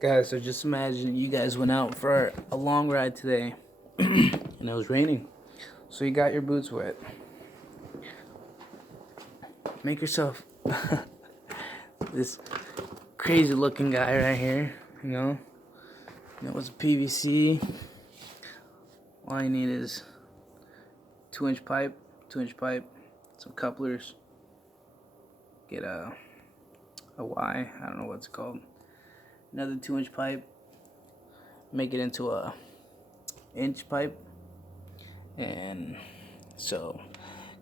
Guys, so just imagine you guys went out for a long ride today and it was raining. So you got your boots wet. Make yourself this crazy looking guy right here, it's a PVC. All you need is 2-inch pipe, some couplers, get a Y, I don't know what it's called, another 2-inch pipe, make it into a inch pipe, and so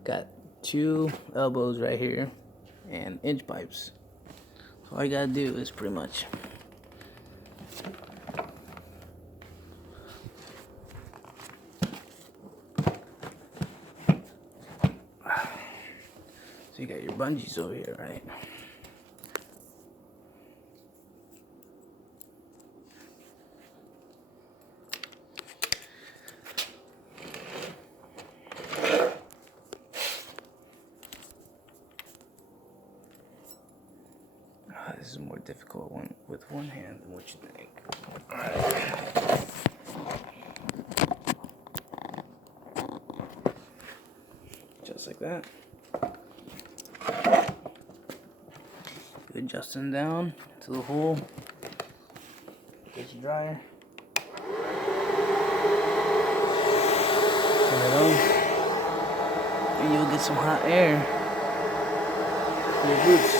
got 2 elbows right here and inch pipes. So all you gotta do is pretty much so you got your bungees over here, right? This is a more difficult one with one hand than what you think. Alright. Just like that. You adjust them down to the hole. Get your dryer. Turn it on. And you'll get some hot air for your boots.